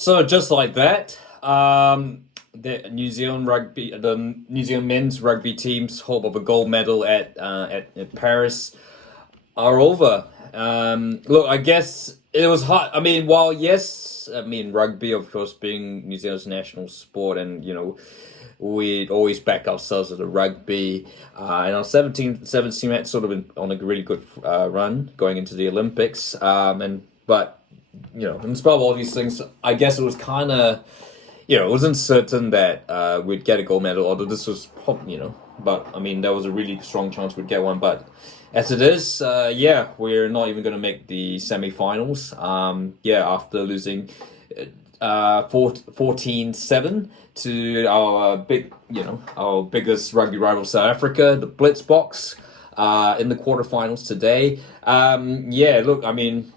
So just like that, the New Zealand men's rugby team's hope of a gold medal at Paris are over. Look, I guess it was hard. I mean, while yes, I mean rugby, of course, being New Zealand's national sport, and we'd always back ourselves as a rugby. And our 17 had sort of been on a really good run going into the Olympics. But in spite of all these things, I guess it was kind of, it wasn't certain that we'd get a gold medal, although this was, but I mean, there was a really strong chance we'd get one. But as it is, we're not even going to make the semi-finals. After losing 14-7 to our biggest rugby rival, South Africa, the Blitzboks, in the quarterfinals today. Look, I mean,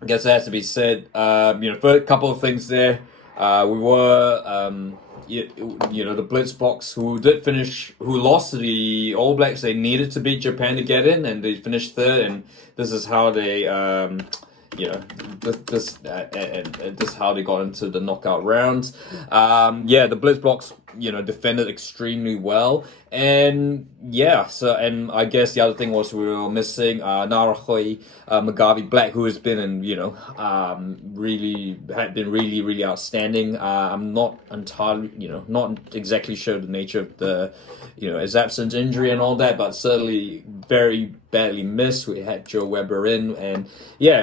I guess it has to be said. For a couple of things there, we were, the Blitzboks who lost to the All Blacks. They needed to beat Japan to get in, and they finished third. And this is how they, this is how they got into the knockout rounds. The Blitzboks, defended extremely well, and and I guess the other thing was we were missing Narahoi Magavi Black, who has been really outstanding. I'm not entirely, not exactly sure the nature of the, his absence, injury, and all that, but certainly very badly missed. We had Joe Weber in, and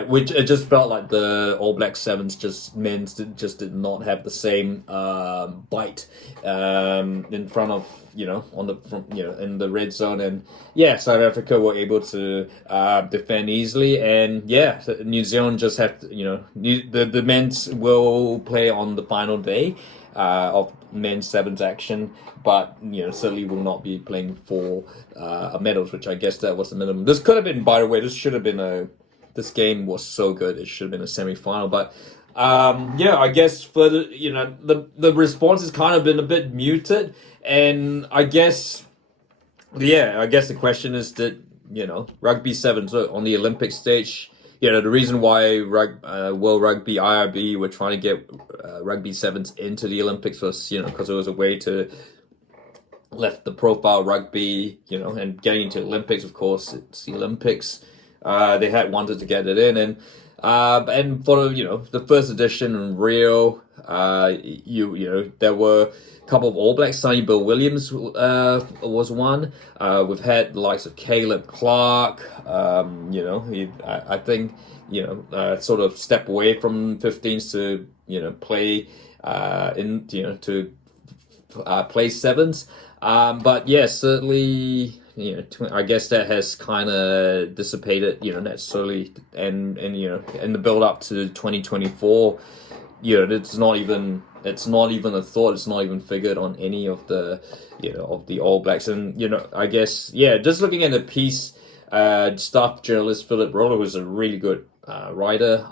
which it just felt like the All Black Sevens men did not have the same bite in front of in the red zone, and South Africa were able to defend easily, and New Zealand just have to, the men's will play on the final day of men's sevens action, but certainly will not be playing for medals, which I guess that was the minimum. This could have been, by the way, this game was so good, it should have been a semi-final, but I guess for the response has kind of been a bit muted, and I guess the question is that rugby sevens on the Olympic stage. The reason why World Rugby IRB were trying to get rugby sevens into the Olympics was because it was a way to lift the profile rugby, and getting into the Olympics. Of course, it's the Olympics. They had wanted to get it in, and for the first edition in Rio, there were a couple of All Blacks. Sonny Bill Williams was one. We've had the likes of Caleb Clark. I think sort of step away from 15s to play to play sevens. But certainly. I guess that has kind of dissipated, that slowly, and in the build up to 2024, it's not even a thought. It's not even figured on any of the, of the All Blacks. And I guess just looking at the piece, staff journalist Philip Roller, who's a really good writer.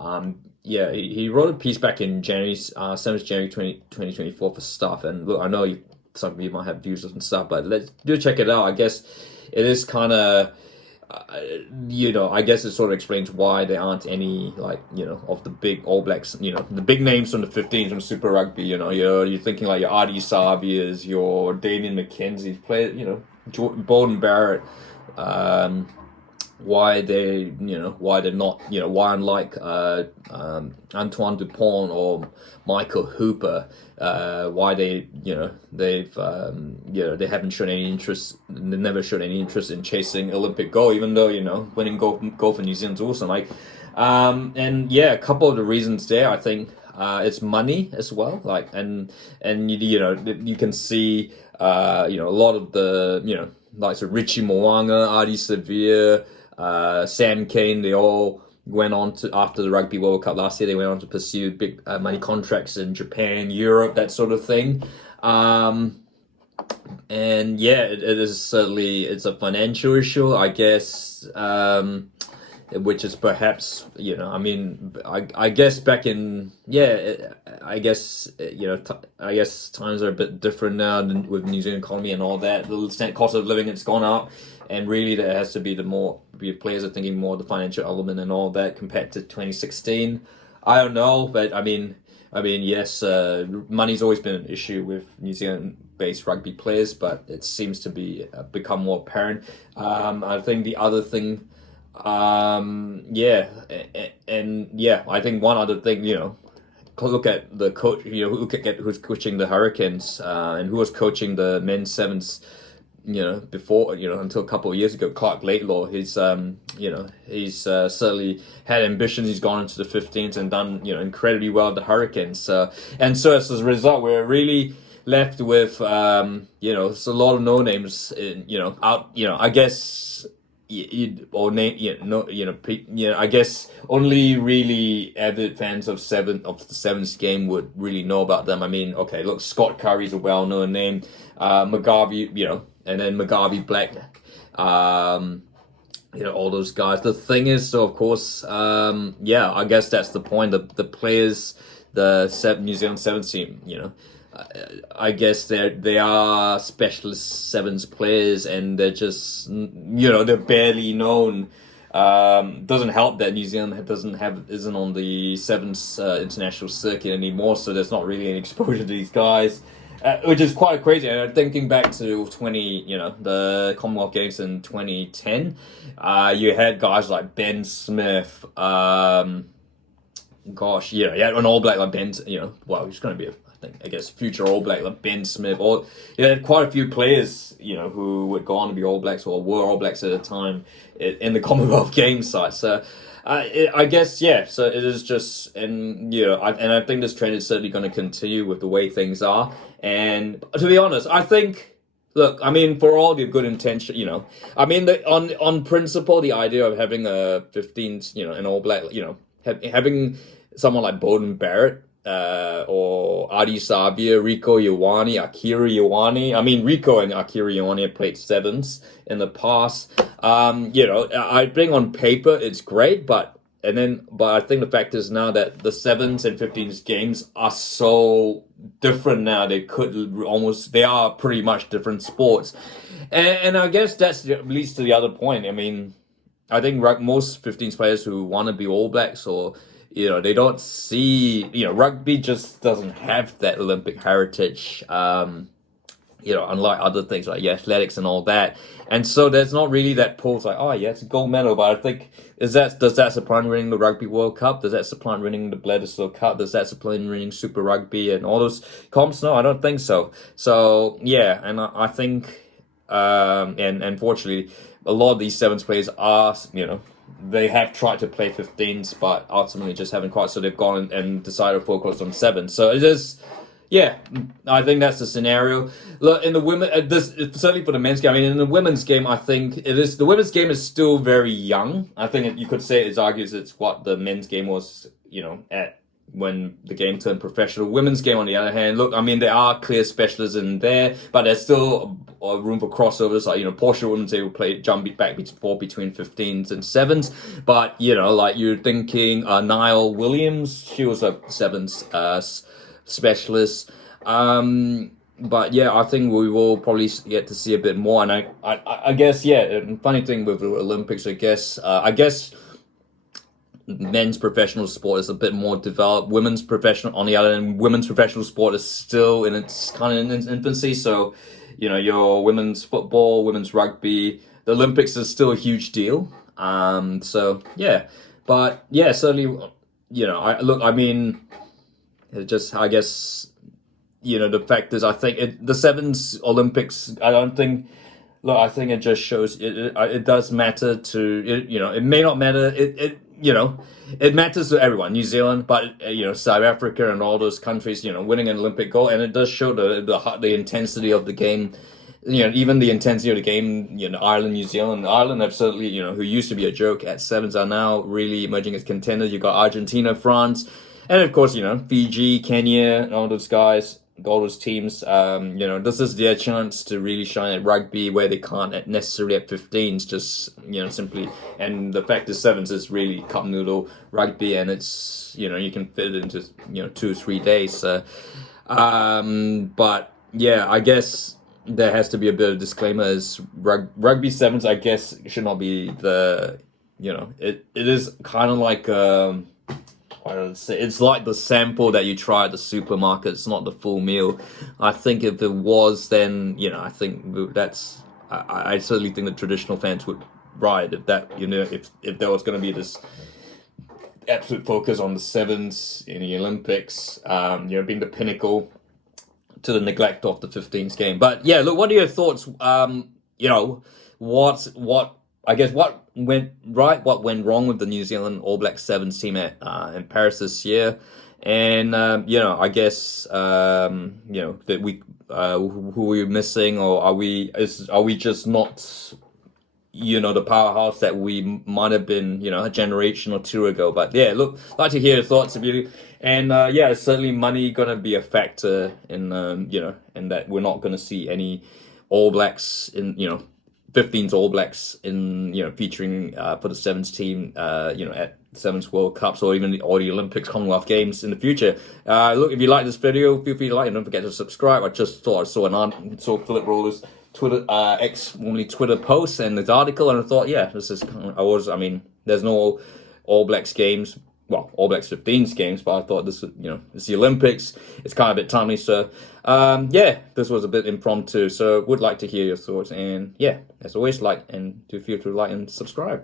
He wrote a piece back in January, 7th January 2024 for Stuff. And look, I know some of you might have views and stuff, but let's do check it out. I guess it is kind of, I guess it sort of explains why there aren't any, of the big All Blacks, the big names from the 15s from Super Rugby, you're thinking like your Adi Savias, your Damien McKenzie, Bolden Barrett, why they're not, why unlike Antoine Dupont or Michael Hooper, why they haven't shown any interest, they never showed any interest in chasing Olympic gold, even though winning gold for New Zealand's awesome. A couple of the reasons there, I think it's money as well, and you can see a lot of the like Richie Moanga, Adi Severe, Sam Kane, they all went on to, after the Rugby World Cup last year, they went on to pursue big money contracts in Japan, Europe, that sort of thing. It is certainly, it's a financial issue, I guess, which is perhaps, I guess back in, I guess times are a bit different now with New Zealand economy and all that. The cost of living has gone up, and really there has to be players are thinking more of the financial element and all that compared to 2016. I don't know, but I mean, yes, money's always been an issue with New Zealand-based rugby players, but it seems to be become more apparent. I think the other thing, yeah, and yeah, I think one other thing, look at the coach, look at who's coaching the Hurricanes, and who was coaching the men's sevens, before, until a couple of years ago, Clark Laidlaw. He's certainly had ambitions. He's gone into the 15s and done, incredibly well at the Hurricanes. And so as a result, we're really left with, it's a lot of no names, out, I guess, I guess only really avid fans of the Sevens game would really know about them. I mean, okay, look, Scott Curry's a well-known name. McGarvey, and then McGarvey Black, all those guys. The thing is, so of course, I guess that's the point. The players, New Zealand Sevens team, I guess they are specialist sevens players, and they're just, they're barely known. Doesn't help that New Zealand isn't on the sevens international circuit anymore, so there's not really any exposure to these guys. Which is quite crazy. And thinking back to the Commonwealth Games in 2010, you had guys like Ben Smith, an All Black like Ben, he's going to be I guess future All Black like Ben Smith, or you had quite a few players, who would go on to be All Blacks or were All Blacks at the time in the Commonwealth Games side. So I guess, yeah, so it is just, and I think this trend is certainly going to continue with the way things are. And to be honest, I think, look, I mean, for all the good intention, I mean, on principle, the idea of having a 15s, an All Black, having someone like Bowden Barrett, or Adi Savia, Rico Ioane, Akira Ioane. I mean, Rico and Akira Ioane have played sevens in the past. I think on paper it's great, but I think the fact is now that the sevens and 15s games are so different now. They are pretty much different sports, and I guess that leads to the other point. I mean, I think most 15s players who want to be All Blacks or they don't see, rugby just doesn't have that Olympic heritage, unlike other things like athletics and all that. And so there's not really that pull. It's like, oh yeah, it's a gold medal. But I think, does that supplant winning the Rugby World Cup? Does that supplant winning the Bledisloe Cup? Does that supplant winning Super Rugby and all those comps? No, I don't think so. So yeah, and I think, and unfortunately, a lot of these sevens players are, they have tried to play 15s, but ultimately just haven't quite. So they've gone and decided to focus on sevens. So it is, yeah, I think that's the scenario. Look, in the women, certainly for the men's game. I mean, in the women's game, I think it is. The women's game is still very young. I think you could say it's what the men's game was, at when the game turned professional. Women's game, on the other hand, look, I mean, there are clear specialists in there, but there's still a room for crossovers. Like, Portia wouldn't say we jump back between 15s and 7s, but, like you're thinking Niall Williams, she was a 7s specialist. But yeah, I think we will probably get to see a bit more. And I guess, yeah, and funny thing with the Olympics, I guess men's professional sport is a bit more developed. Women's professional sport is still in its infancy. So, your women's football, women's rugby, the Olympics is still a huge deal. So yeah, but yeah, certainly, I guess, the fact is, I think the sevens Olympics, I think it just shows it does matter to, it may not matter, it matters to everyone, New Zealand, but South Africa and all those countries, winning an Olympic gold, and it does show the intensity of the game. Even the intensity of the game, Ireland, New Zealand. Ireland have certainly, who used to be a joke at sevens, are now really emerging as contenders. You got Argentina, France, and of course, Fiji, Kenya, and all those guys, all those teams. This is their chance to really shine at rugby where they can't necessarily at 15s, just, simply. And the fact is, sevens is really cup noodle rugby, and it's, you can fit it into, 2 or 3 days. But yeah, I guess there has to be a bit of disclaimer as rugby sevens, I guess, should not be the, it is kind of like, It's like the sample that you try at the supermarket. It's not the full meal. I think if it was, then I think that's. I certainly think the traditional fans would ride if that. If there was going to be this absolute focus on the sevens in the Olympics, being the pinnacle, to the neglect of the 15s game. But yeah, look, what are your thoughts? What I guess what went right, what went wrong with the New Zealand All Blacks sevens team at in Paris this year, and I guess that we who are we missing, or are we just not the powerhouse that we might have been, a generation or two ago. But yeah, look, I'd like to hear your thoughts of you. And certainly money gonna be a factor in, in that we're not gonna see any All Blacks in, 15's All Blacks in, featuring for the sevens team, at sevens World Cups or even the Olympics, Commonwealth Games in the future. Look, if you like this video, feel free to like and don't forget to subscribe. I just thought I saw Philip Roller's Twitter, formerly Twitter post and this article, and I thought, this is there's no All Blacks games, well, All Blacks 15s games, but I thought this, it's the Olympics, it's kind of a bit timely, so, this was a bit impromptu, so would like to hear your thoughts, and as always, like, and do feel free to like and subscribe.